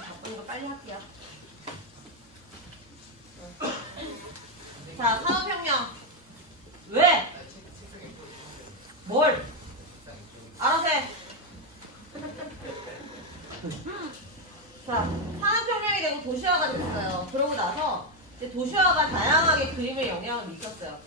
바쁜 거 빨리 할게요. 자, 산업혁명. 왜? 뭘? 알아서 해. 자, 산업혁명이 되고 도시화가 됐어요. 그러고 나서 이제 도시화가 다양하게 그림에 영향을 미쳤어요.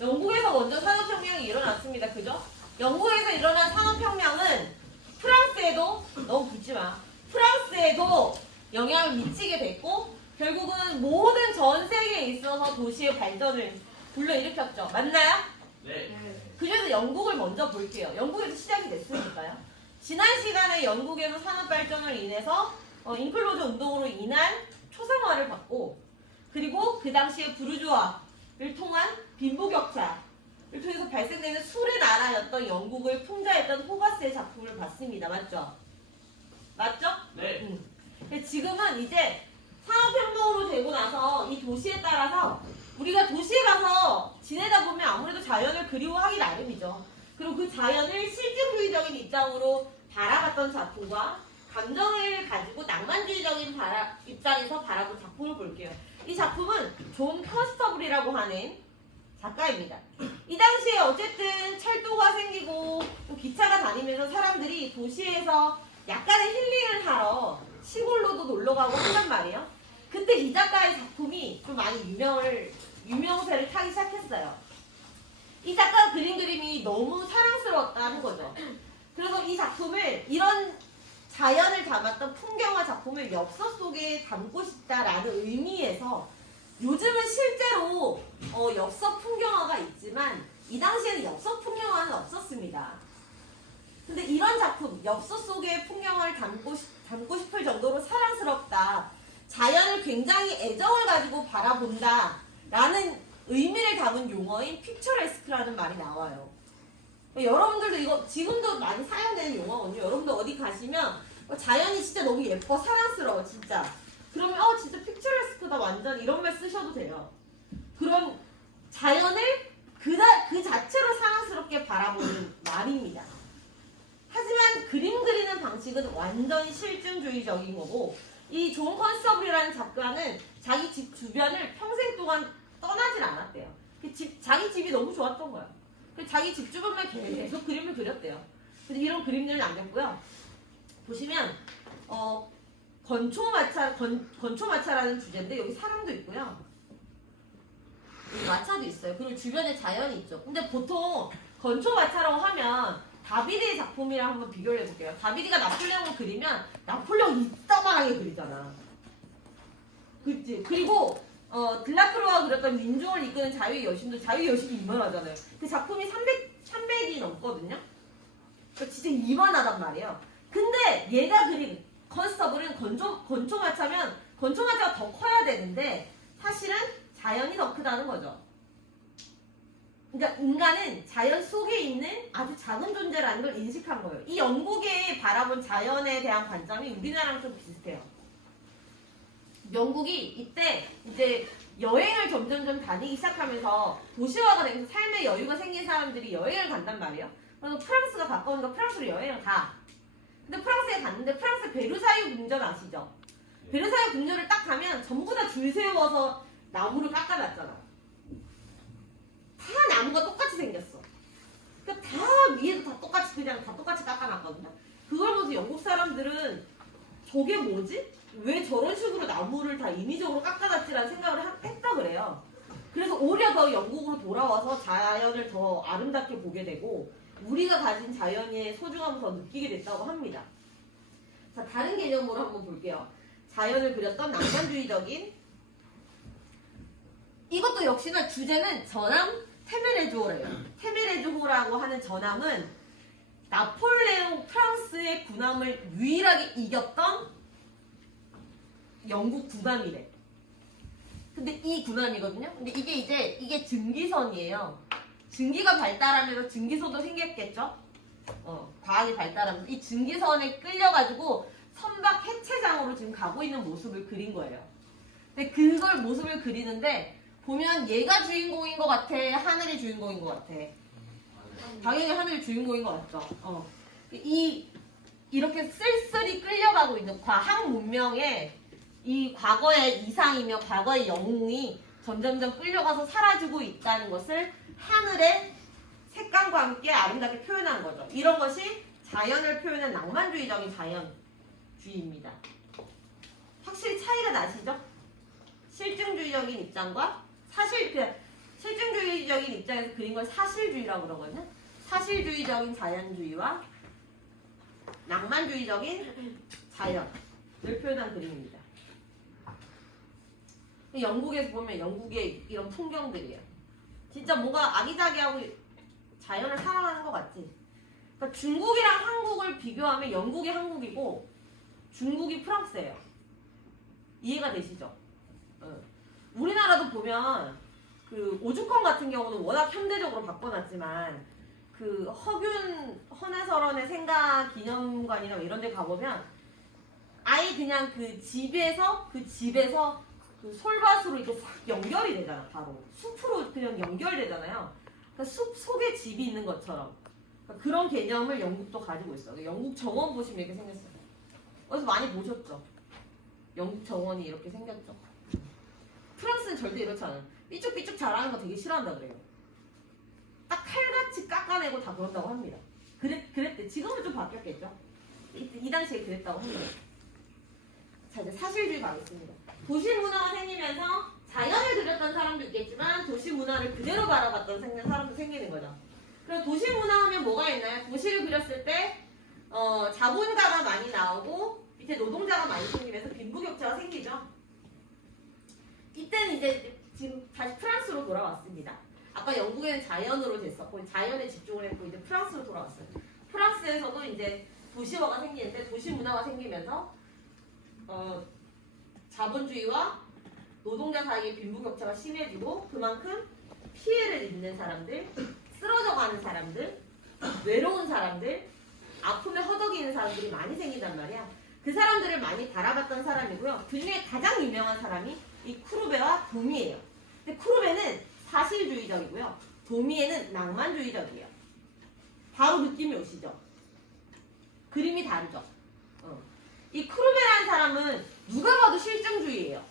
영국에서 먼저 산업혁명이 일어났습니다. 그죠? 영국에서 일어난 산업혁명은 프랑스에도, 너무 붙지 마. 프랑스에도 영향을 미치게 됐고, 결국은 모든 전 세계에 있어서 도시의 발전을 불러일으켰죠. 맞나요? 네. 그래서 영국을 먼저 볼게요. 영국에서 시작이 됐으니까요. 지난 시간에 영국에서 산업 발전을 인해서 인클로저 운동으로 인한 초상화를 받고, 그리고 그 당시에 부르주아를 통한 빈부격차를 통해서 발생되는 술의 나라였던 영국을 풍자했던 호가스의 작품을 봤습니다. 맞죠? 맞죠? 네. 근데 지금은 이제 산업혁명으로 되고 나서 이 도시에 따라서 우리가 도시에 가서 지내다 보면 아무래도 자연을 그리워하기 나름이죠. 그리고 그 자연을 실증주의적인 입장으로 바라봤던 작품과 감정을 가지고 낭만주의적인 입장에서 바라본 작품을 볼게요. 이 작품은 존 컨스터블이라고 하는 작가입니다. 이 당시에 어쨌든 철도가 생기고 또 기차가 다니면서 사람들이 도시에서 약간의 힐링을 하러 시골로도 놀러가고 한단 말이에요. 그때 이 작가의 작품이 좀 많이 유명세를 타기 시작했어요. 이 작가가 그린 그림이 너무 사랑스러웠다는 거죠. 그래서 이 작품을, 이런 자연을 담았던 풍경화 작품을 엽서 속에 담고 싶다라는 의미에서, 요즘은 실제로 엽서 풍경화가 있지만 이 당시에는 엽서 풍경화는 없었습니다. 근데 이런 작품, 엽서 속에 풍경화를 담고 싶을 정도로 사랑스럽다, 자연을 굉장히 애정을 가지고 바라본다 라는 의미를 담은 용어인 픽처레스크라는 말이 나와요. 여러분들도 이거 지금도 많이 사용되는 용어거든요. 여러분들 어디 가시면 자연이 진짜 너무 예뻐, 사랑스러워 진짜, 그러면 진짜 픽처레스크다 완전, 이런 말 쓰셔도 돼요. 그런 자연을 그 자체로 사랑스럽게 바라보는 말입니다. 하지만 그림 그리는 방식은 완전히 실증주의적인 거고, 이 존 컨스터블이라는 작가는 자기 집 주변을 평생 동안 떠나질 않았대요. 자기 집이 너무 좋았던 거예요. 그래서 자기 집 주변만 계속 그림을 그렸대요. 그래서 이런 그림들을 남겼고요. 보시면 건초마차라는 주제인데 여기 사람도 있고요. 여기 마차도 있어요. 그리고 주변에 자연이 있죠. 근데 보통 건초마차라고 하면 다비디의 작품이랑 한번 비교를 해볼게요. 다비디가 나폴레옹을 그리면 나폴레옹 이따만하게 그리잖아. 그치? 그리고 들라크로가 그렸던 민중을 이끄는 자유의 여신도 자유의 여신이 이만하잖아요. 그 작품이 300이 넘거든요. 그러니까 진짜 이만하단 말이에요. 근데 얘가 그린 컨스터블은 건초마차면 건초마차가 더 커야 되는데 사실은 자연이 더 크다는 거죠. 그러니까 인간은 자연 속에 있는 아주 작은 존재라는 걸 인식한 거예요. 이 영국에 바라본 자연에 대한 관점이 우리나라랑 좀 비슷해요. 영국이 이때 이제 여행을 점점점 다니기 시작하면서 도시화가 되면서 삶의 여유가 생긴 사람들이 여행을 간단 말이에요. 그래서 프랑스가 가까우니까 프랑스로 여행을 가. 근데 프랑스에 갔는데 프랑스 베르사유 궁전 아시죠? 베르사유 궁전을 딱 가면 전부 다 줄 세워서 나무를 깎아놨잖아. 다 나무가 똑같이 생겼어. 그러니까 다 위에도 다 똑같이 그냥 다 똑같이 깎아놨거든요. 그걸 보면서 영국 사람들은 저게 뭐지? 왜 저런 식으로 나무를 다 인위적으로 깎아놨지라는 생각을 했다 그래요. 그래서 오히려 더 영국으로 돌아와서 자연을 더 아름답게 보게 되고 우리가 가진 자연의 소중함을 더 느끼게 됐다고 합니다. 자, 다른 개념으로 한번 볼게요. 자연을 그렸던 낭만주의적인, 이것도 역시나 주제는 전함 테메레조호래요. 테메레조호라고 하는 전함은 나폴레옹 프랑스의 군함을 유일하게 이겼던 영국 군함이래. 근데 이 군함이거든요. 근데 이게 증기선이에요. 증기가 발달하면서 증기소도 생겼겠죠? 과학이 발달하면서 이 증기선에 끌려가지고 선박 해체장으로 지금 가고 있는 모습을 그린 거예요. 근데 그걸 모습을 그리는데 보면 얘가 주인공인 것 같아? 하늘이 주인공인 것 같아? 당연히 하늘이 주인공인 것 같죠? 이렇게 쓸쓸히 끌려가고 있는 있는 과학 문명의 이 과거의 이상이며 과거의 영웅이 점점점 끌려가서 사라지고 있다는 것을 하늘의 색감과 함께 아름답게 표현한 거죠. 이런 것이 자연을 표현한 낭만주의적인 자연주의입니다. 확실히 차이가 나시죠? 실증주의적인 입장과 실증주의적인 입장에서 그린 걸 사실주의라고 그러거든요. 사실주의적인 자연주의와 낭만주의적인 자연을 표현한 그림입니다. 영국에서 보면 영국의 이런 풍경들이에요. 진짜 뭔가 아기자기하고 자연을 사랑하는 것 같지? 그러니까 중국이랑 한국을 비교하면 영국이 한국이고 중국이 프랑스예요. 이해가 되시죠? 우리나라도 보면 그 오죽헌 같은 경우는 워낙 현대적으로 바꿔놨지만 그 헌해설원의 생각 기념관이나 이런 데 가보면 아예 그냥 그 집에서 그 솔밭으로 이렇게 싹 연결이 되잖아. 바로 숲으로 그냥 연결되잖아요. 그러니까 숲 속에 집이 있는 것처럼 그러니까 그런 개념을 영국도 가지고 있어요. 영국 정원 보시면 이렇게 생겼어요. 어디서 많이 보셨죠? 영국 정원이 이렇게 생겼죠. 프랑스는 절대 이렇지 않아요. 삐쭉삐쭉 자라는 거 되게 싫어한다 그래요. 딱 칼같이 깎아내고 다 그런다고 합니다. 그랬대. 지금은 좀 바뀌었겠죠. 이 당시에 그랬다고 합니다. 자, 이제 사실주의 가겠습니다. 도시 문화가 생기면서 자연을 그렸던 사람도 있겠지만 도시 문화를 그대로 바라봤던 사람도 생기는 거죠. 그럼 도시 문화 하면 뭐가 있나요? 도시를 그렸을 때 자본가가 많이 나오고 밑에 노동자가 많이 생기면서 빈부격차가 생기죠. 이때는 이제 지금 다시 프랑스로 돌아왔습니다. 아까 영국에는 자연으로 됐었고 자연에 집중을 했고 이제 프랑스로 돌아왔어요. 프랑스에서도 이제 도시화가 생기는데 도시 문화가 생기면서 자본주의와 노동자 사이의 빈부격차가 심해지고 그만큼 피해를 입는 사람들, 쓰러져가는 사람들, 외로운 사람들, 아픔에 허덕이는 사람들이 많이 생긴단 말이야. 그 사람들을 많이 바라봤던 사람이고요. 그 중에 가장 유명한 사람이 이 쿠르베와 도미예요. 근데 쿠르베는 사실주의적이고요. 도미에는 낭만주의적이에요. 바로 느낌이 오시죠? 그림이 다르죠? 이 쿠르베라는 사람은 누가 봐도 실증주의예요.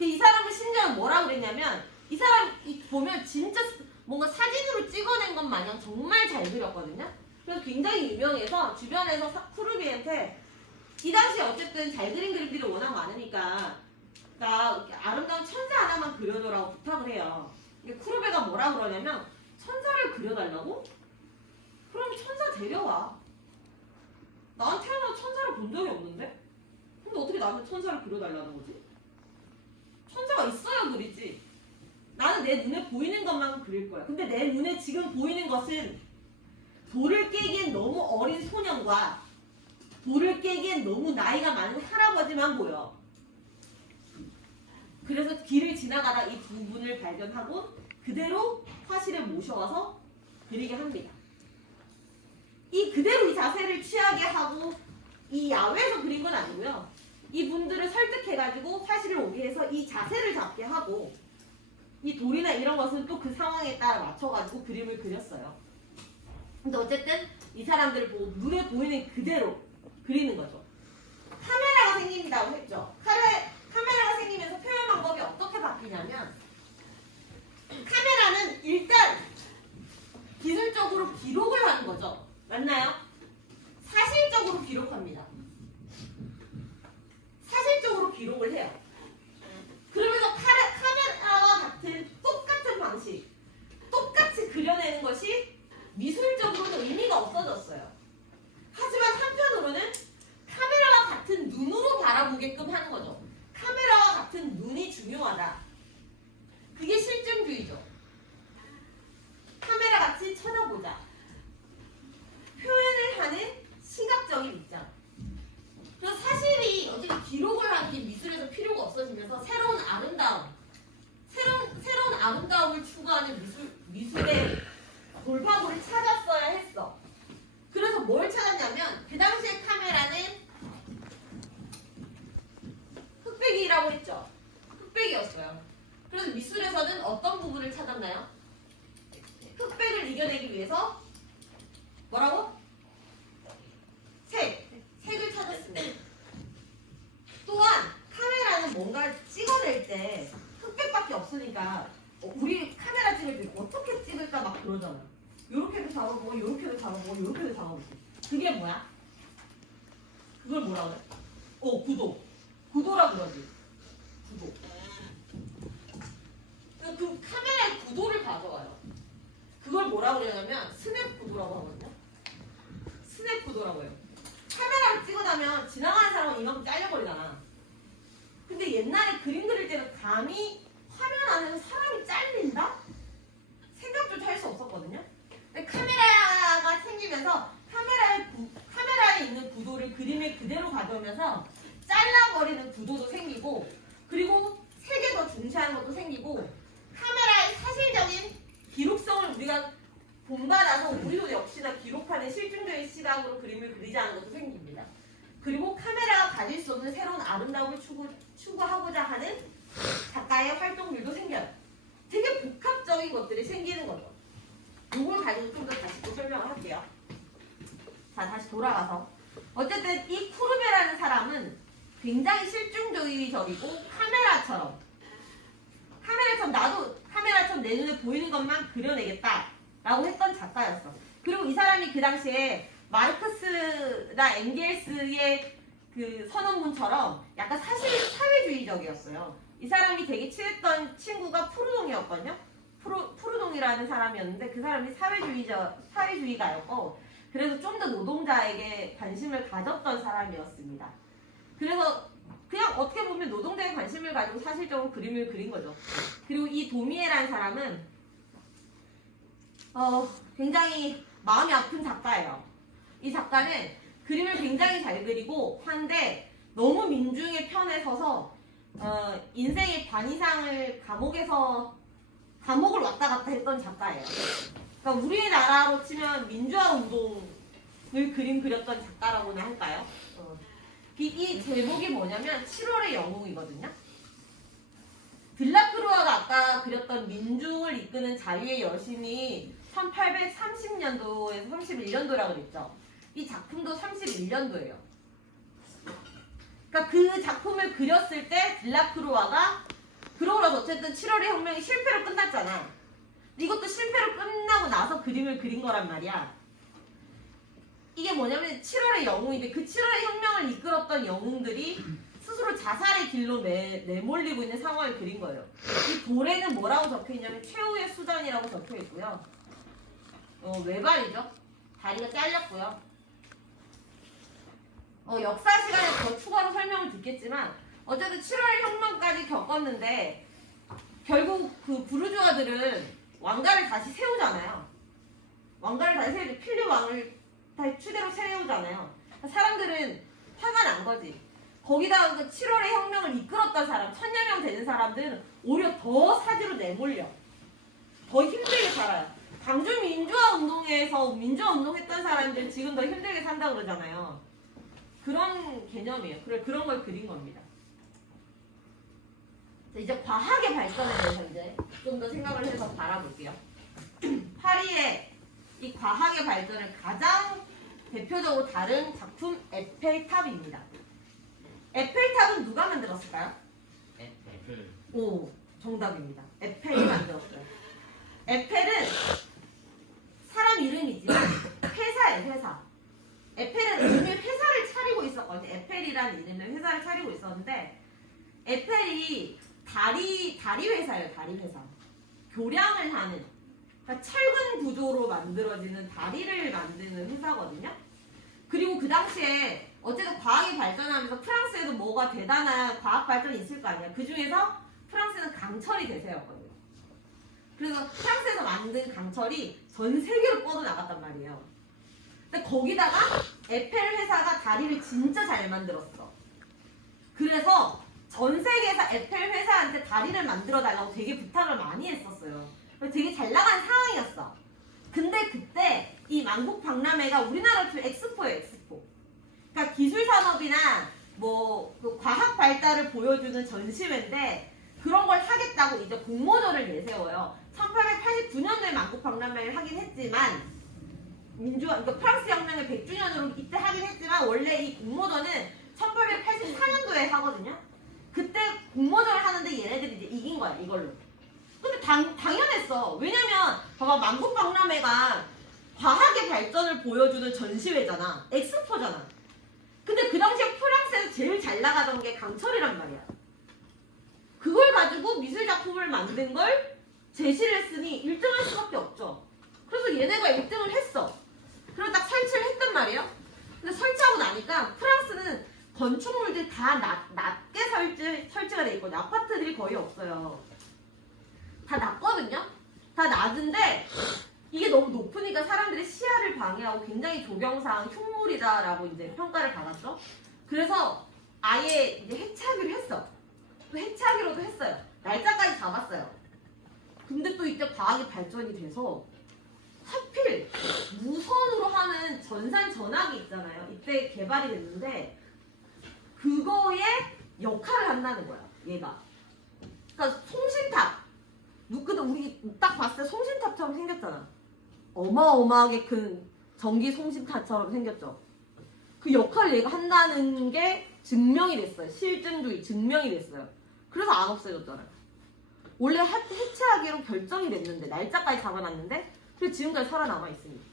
이 사람은 심지어 뭐라고 그랬냐면 이 사람 보면 진짜 뭔가 사진으로 찍어낸 것 마냥 정말 잘 그렸거든요. 그래서 굉장히 유명해서 주변에서 쿠르베한테 이 당시에 어쨌든 잘 그린 그림들이 워낙 많으니까 나 아름다운 천사 하나만 그려줘라고 부탁을 해요. 근데 쿠르베가 뭐라 그러냐면 천사를 그려달라고? 그럼 천사 데려와. 난 태어나서 천사를 본 적이 없는데? 근데 어떻게 나한테 천사를 그려달라는 거지? 천사가 있어야 그리지. 나는 내 눈에 보이는 것만 그릴 거야. 근데 내 눈에 지금 보이는 것은 돌을 깨기엔 너무 어린 소년과 돌을 깨기엔 너무 나이가 많은 할아버지만 보여. 그래서 길을 지나가다 이 두 분을 발견하고 그대로 화실에 모셔와서 그리게 합니다. 그대로 이 자세를 취하게 하고 이 야외에서 그린 건 아니고요. 이 분들을 설득해가지고 화실을 오게 해서 이 자세를 잡게 하고 이 돌이나 이런 것은 또 그 상황에 따라 맞춰가지고 그림을 그렸어요. 근데 어쨌든 이 사람들을 보고 눈에 보이는 그대로 그리는 거죠. 카메라가 생긴다고 했죠. 카메라가 생기면서 표현 방법이 어떻게 바뀌냐면 카메라는 일단 기술적으로 기록을 하는 거죠. 맞나요? 사실적으로 기록합니다. 사실적으로 기록을 해요. 그러면서 카메라와 같은 똑같은 방식, 똑같이 그려내는 것이 미술적으로는 의미가 없어졌어요. 하지만 한편으로는 카메라와 같은 눈으로 바라보게끔 하는 거죠. 카메라와 같은 눈이 중요하다. 그게 실증주의죠. 카메라 같이 쳐다보자. 표현을 하는 시각적인 입장. 그래서 사실이 어쨌든 기록을 하는 게 미술에서 필요가 없어지면서 새로운 아름다움을 추구하는 미술의 돌파구를 찾았어야 했어. 그래서 뭘 찾았냐면 그 당시에 카메라는 흑백이라고 했죠. 흑백이었어요. 그래서 미술에서는 어떤 부분을 찾았나요? 흑백을 이겨내기 위해서 뭐라고? 색을 찾았습니다. 뭐라 그래? 구도. 구도라 그러지. 구도. 그 카메라의 구도를 가져와요. 그걸 뭐라 그러냐면 스냅 구도라고 하거든요. 스냅 구도라고 해요. 카메라를 찍어 나면 지나가는 사람은 이만큼 잘려버리잖아. 근데 옛날에 그림 그릴 때는 감히 화면 안에서 사람이 잘린다? 생각조차 할 수 없었거든요. 근데 카메라가 생기면서 카메라에 있는 구도를 그림에 그대로 가져오면서 잘라버리는 구도도 생기고, 그리고 색에 더 중시하는 것도 생기고, 카메라의 사실적인 기록성을 우리가 본받아서 우리도 역시나 기록하는 실증적인 시각으로 그림을 그리자는 것도 생깁니다. 그리고 카메라가 가질 수 없는 새로운 아름다움을 추구하고자 하는 작가의 활동들도 생겨요. 되게 복합적인 것들이 생기는 거죠. 이걸 가지고 좀 더 다시 또 설명을 할게요. 자, 다시 돌아가서 어쨌든 이 쿠르베라는 사람은 굉장히 실증주의적이고 카메라처럼 나도 카메라처럼 내 눈에 보이는 것만 그려내겠다라고 했던 작가였어. 그리고 이 사람이 그 당시에 마르크스나 엥겔스의 그 선언문처럼 약간 사회주의적이었어요. 이 사람이 되게 친했던 친구가 푸르동이었거든요. 푸르동이라는 사람이었는데 그 사람이 사회주의가였고, 그래서 좀 더 노동자에게 관심을 가졌던 사람이었습니다. 그래서 그냥 어떻게 보면 노동자에 관심을 가지고 사실적으로 그림을 그린 거죠. 그리고 이 도미에라는 사람은 굉장히 마음이 아픈 작가예요. 이 작가는 그림을 굉장히 잘 그리고 한데 너무 민중의 편에 서서 인생의 반 이상을 감옥을 왔다 갔다 했던 작가예요. 그러니까 우리나라로 치면 민주화 운동을 그림 그렸던 작가라고나 할까요? 이 제목이 뭐냐면 7월의 영웅이거든요. 들라크루아가 아까 그렸던 민중을 이끄는 자유의 여신이 1830년도에서 31년도라고 그랬죠. 이 작품도 31년도예요. 그러니까 그 작품을 그렸을 때 들라크루아가 그러고 나서 어쨌든 7월의 혁명이 실패로 끝났잖아. 이것도 실패로 끝나고 나서 그림을 그린 거란 말이야. 이게 뭐냐면 7월의 영웅인데 그 7월의 혁명을 이끌었던 영웅들이 스스로 자살의 길로 내몰리고 있는 상황을 그린 거예요. 이 돌에는 뭐라고 적혀있냐면 최후의 수단이라고 적혀있고요. 외발이죠. 다리가 잘렸고요. 역사 시간에 더 추가로 설명을 듣겠지만 어쨌든 7월 혁명까지 겪었는데 결국 그 부르주아들은 왕가를 다시 세우잖아요. 왕가를 다시 세우고 필립 왕을 다시 추대로 세우잖아요. 사람들은 화가 난 거지. 거기다가 그 7월의 혁명을 이끌었던 사람, 1000여 명 되는 사람들은 오히려 더 사지로 내몰려. 더 힘들게 살아요. 광주 민주화 운동에서 민주화 운동했던 사람들 지금 더 힘들게 산다 그러잖아요. 그런 개념이에요. 그런 걸 그린 겁니다. 자, 이제 과학의 발전에 대해서 이제 좀 더 생각을 해서 바라볼게요. 파리의 이 과학의 발전을 가장 대표적으로 다룬 작품 에펠탑입니다. 에펠탑은 누가 만들었을까요? 에펠. 오, 정답입니다. 에펠이 만들었어요. 에펠은 사람 이름이지만 회사예요, 회사. 에펠은 이미 회사를 차리고 있었거든요. 에펠이라는 이름의 회사를 차리고 있었는데 에펠이 다리 회사예요, 다리 회사. 교량을 하는, 그러니까 철근 구조로 만들어지는 다리를 만드는 회사거든요. 그리고 그 당시에 어쨌든 과학이 발전하면서 프랑스에도 뭐가 대단한 과학 발전이 있을 거 아니야. 그 중에서 프랑스는 강철이 대세였거든요. 그래서 프랑스에서 만든 강철이 전 세계로 뻗어나갔단 말이에요. 근데 거기다가 에펠 회사가 다리를 진짜 잘 만들었어. 그래서 전 세계에서 에펠 회사한테 다리를 만들어 달라고 되게 부탁을 많이 했었어요. 되게 잘 나간 상황이었어. 근데 그때 이 만국 박람회가 우리나라 엑스포예요, 엑스포. 그러니까 기술 산업이나 그 과학 발달을 보여주는 전시회인데 그런 걸 하겠다고 이제 공모전을 내세워요. 1889년도에 만국 박람회를 하긴 했지만 그러니까 프랑스 혁명의 100주년으로 이때 하긴 했지만 원래 이 공모전은 1884년도에 하거든요. 그때 공모전을 하는데 얘네들이 이제 이긴 거야, 이걸로. 근데 당연했어. 왜냐면 봐봐, 만국 박람회가 과학의 발전을 보여주는 전시회잖아. 엑스포잖아. 근데 그 당시에 잘 나가던 게 강철이란 말이야. 그걸 가지고 미술 작품을 만든 걸 제시를 했으니 1등할 수밖에 없죠. 그래서 얘네가 1등을 했어. 그리고 딱 설치를 했단 말이에요. 근데 설치하고 나니까 프랑스는 건축물들이 다 낮게 설치가 돼 있거든요. 아파트들이 거의 없어요. 다 낮거든요. 다 낮은데 이게 너무 높으니까 사람들이 시야를 방해하고 굉장히 조경상 흉물이다라고 이제 평가를 받았죠. 그래서 아예 이제 해체하기로 했어. 또 해체하기로도 했어요. 날짜까지 잡았어요. 근데 또 이때 과학이 발전이 돼서 하필 무선으로 하는 전산 전화기 있잖아요. 이때 개발이 됐는데 그거에 역할을 한다는 거야. 얘가. 그러니까 송신탑. 우리 딱 봤을 때 송신탑처럼 생겼잖아. 어마어마하게 큰 전기 송신탑처럼 생겼죠. 그 역할을 얘가 한다는 게 증명이 됐어요. 실증주의 증명이 됐어요. 그래서 안 없어졌잖아요. 원래 해체하기로 결정이 됐는데 날짜까지 잡아놨는데 그래서 지금까지 살아남아 있습니다.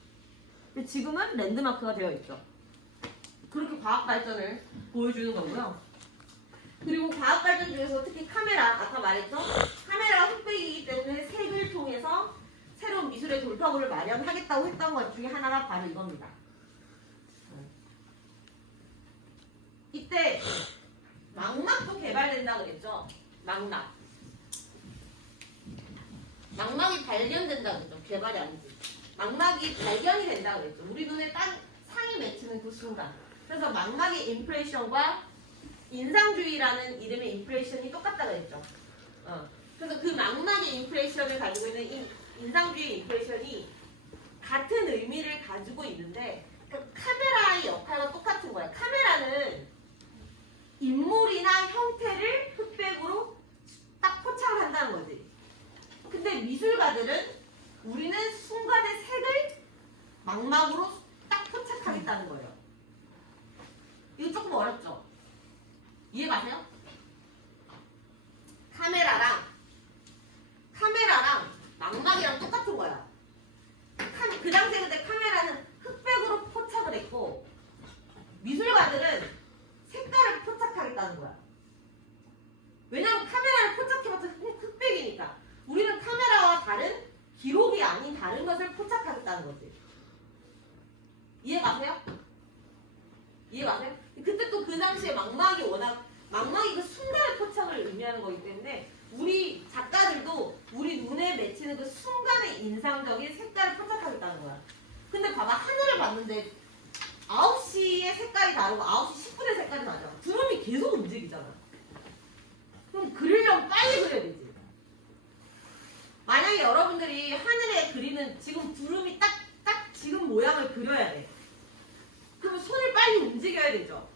근데 지금은 랜드마크가 되어 있죠. 그렇게 과학 발전을 보여주는 거고요. 그리고 과학 발전 중에서 특히 카메라, 아까 말했죠? 카메라가 흑백이기 때문에 색을 통해서 새로운 미술의 돌파구를 마련하겠다고 했던 것 중에 하나가 바로 이겁니다. 이때 망막도 개발된다 그랬죠? 망막이 발견된다 그랬죠? 개발이 아니지. 망막이 발견이 된다 그랬죠? 우리 눈에 딱 상이 맺히는 그 순간. 그래서 망막의 임프레션과 인상주의라는 이름의 임프레션이 똑같다 그랬죠? 그래서 그 망막의 임프레션을 가지고 있는 이 인상주의 임프레션이 같은 의미를 가지고 있는데 그 카메라의 역할과 똑같은 거야. 카메라는 인물이나 형태를 흑백으로 딱 포착을 한다는 거지. 근데 미술가들은 우리는 순간의 색을 망막으로 딱 포착하겠다는 거예요. 이거 조금 어렵죠? 이해 가세요? 카메라랑 망막이랑 똑같은 거야. 그 당시에 근데 카메라는 흑백으로 포착을 했고 미술가들은 색깔을 포착하겠다는 거야. 왜냐면 카메라를 포착해봤자 흑백이니까. 우리는 카메라와 다른 기록이 아닌 다른 것을 포착하겠다는 거지. 이해 가세요? 이해 가세요? 그때 또 그 당시에 망막이 그 순간의 포착을 의미하는 거기 때문에 우리 작가들도 우리 눈에 맺히는 그 순간의 인상적인 색깔을 포착하겠다는 거야. 근데 봐봐, 하늘을 봤는데 9시의 색깔이 다르고 9시 10분의 색깔이 다르잖아. 구름이 계속 움직이잖아. 그럼 그리려면 빨리 그려야 되지. 만약에 여러분들이 하늘에 그리는 지금 구름이 딱 지금 모양을 그려야 돼. 그러면 손을 빨리 움직여야 되죠.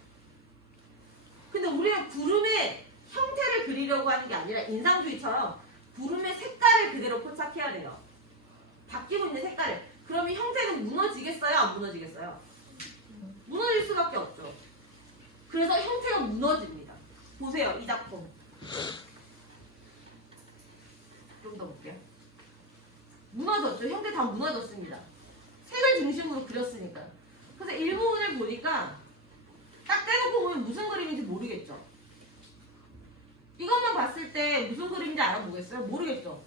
근데 우리는 구름의 형태를 그리려고 하는 게 아니라 인상주의처럼 구름의 색깔을 그대로 포착해야 돼요. 바뀌고 있는 색깔을. 그러면 형태는 무너지겠어요? 안 무너지겠어요? 무너질 수밖에 없죠. 그래서 형태가 무너집니다. 보세요, 이 작품. 좀 더 볼게요. 무너졌죠? 형태 다 무너졌습니다. 색을 중심으로 그렸으니까. 그래서 일부분을 보니까 딱 떼놓고 보면 무슨 그림인지 모르겠죠? 이것만 봤을 때 무슨 그림인지 알아보겠어요? 모르겠죠?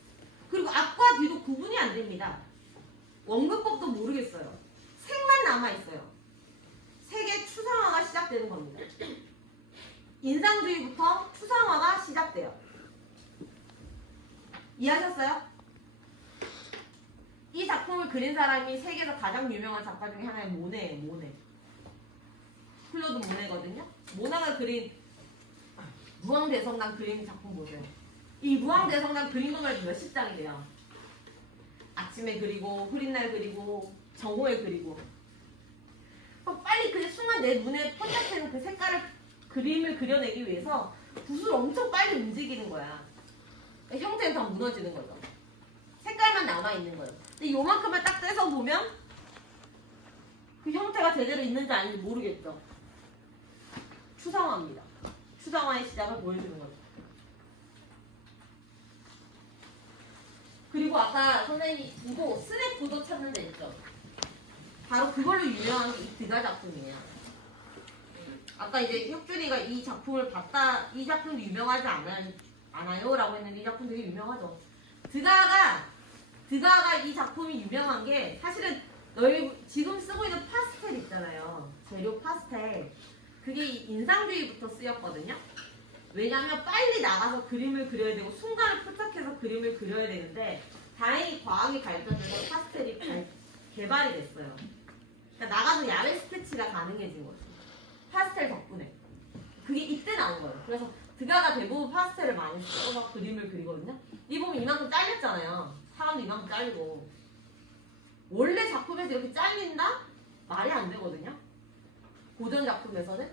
그리고 앞과 뒤도 구분이 안 됩니다. 원근법도 모르겠어요. 색만 남아있어요. 색의 추상화가 시작되는 겁니다. 인상주의부터 추상화가 시작돼요. 이해하셨어요? 이 작품을 그린 사람이 세계에서 가장 유명한 작가 중에 하나의 모네예요. 모네. 클로드 모네거든요. 모네가 그린 무왕대성당 그림 작품 보세요. 이 무왕대성당 그린 것만 몇십 장이래요. 아침에 그리고 흐린 날 그리고 정오에 그리고 빨리 그 순간 내 눈에 포착되는 그 색깔을 그림을 그려내기 위해서 붓을 엄청 빨리 움직이는 거야. 형태는 다 무너지는 거죠. 색깔만 남아있는 거예요. 근데 요만큼만 딱 떼서 보면 그 형태가 제대로 있는지 아닌지 모르겠죠. 추상화입니다. 추상화의 시작을 보여주는 거죠. 그리고 아까 선생님이 이거 스냅 구도 찾는 데 있죠. 바로 그걸로 유명한 게 이 드가 작품이에요. 아까 이제 혁준이가 이 작품을 봤다, 이 작품도 유명하지 않아요? 라고 했는데 이 작품 되게 유명하죠. 드가가 이 작품이 유명한 게 사실은 너희 지금 쓰고 있는 파스텔 있잖아요. 재료 파스텔. 그게 인상주의부터 쓰였거든요. 왜냐면 빨리 나가서 그림을 그려야 되고 순간을 포착해서 그림을 그려야 되는데 다행히 과학이 발전돼서 파스텔이 개발이 됐어요. 그러니까 나가서 야외 스케치가 가능해진 거죠. 파스텔 덕분에. 그게 이때 나온 거예요. 그래서 드가가 대부분 파스텔을 많이 써서 그림을 그리거든요. 이 보면 이만큼 잘렸잖아요. 사람도 이만큼 잘리고. 원래 작품에서 이렇게 잘린다? 말이 안 되거든요. 고전 작품에서는.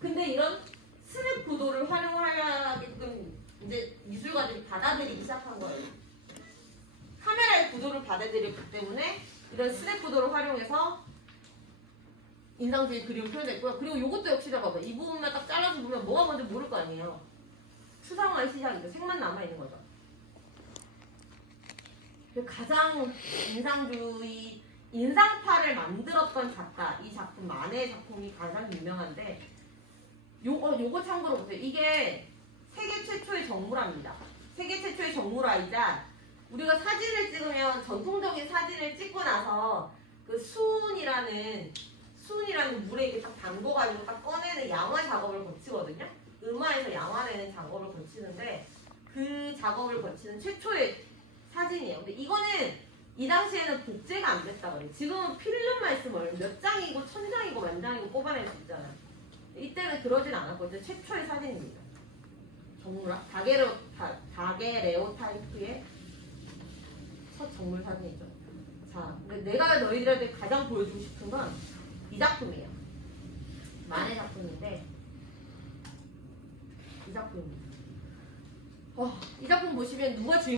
근데 이런 스냅 구도를 활용하게끔 이제 미술가들이 받아들이기 시작한 거예요. 카메라의 구도를 받아들였기 때문에 이런 스냅 구도를 활용해서 인상주의 그림을 표현했고요. 그리고 이것도 역시 봐봐요. 이 부분만 딱 잘라서 보면 뭐가 뭔지 모를 거 아니에요. 수상화의 시작이죠. 색만 남아있는 거죠. 가장 인상주의, 인상파를 만들었던 작가, 이 작품, 만의 작품이 가장 유명한데 요거 참고로 보세요. 이게 세계 최초의 정물화입니다. 세계 최초의 정물화이자 우리가 사진을 찍으면 전통적인 사진을 찍고 나서 그 수은이라는 물에 이렇게 딱 담궈가지고 딱 꺼내는 양화 작업을 거치거든요. 음화에서 양화내는 작업을 거치는데 그 작업을 거치는 최초의 사진이에요. 근데 이거는 이 당시에는 복제가 안 됐다 그래요. 지금은 필름만 있으면 몇 장이고 1000장이고 10,000장이고 뽑아낼 수 있잖아요. 이때는 그러진 않았거든요. 최초의 사진입니다. 정물화 다게레오 타이프의 첫 정물 사진이죠. 자, 근데 내가 너희들한테 가장 보여주고 싶은 건 이 작품이에요. 만의 작품인데 이 작품입니다. 이 작품 보시면 누가 주인공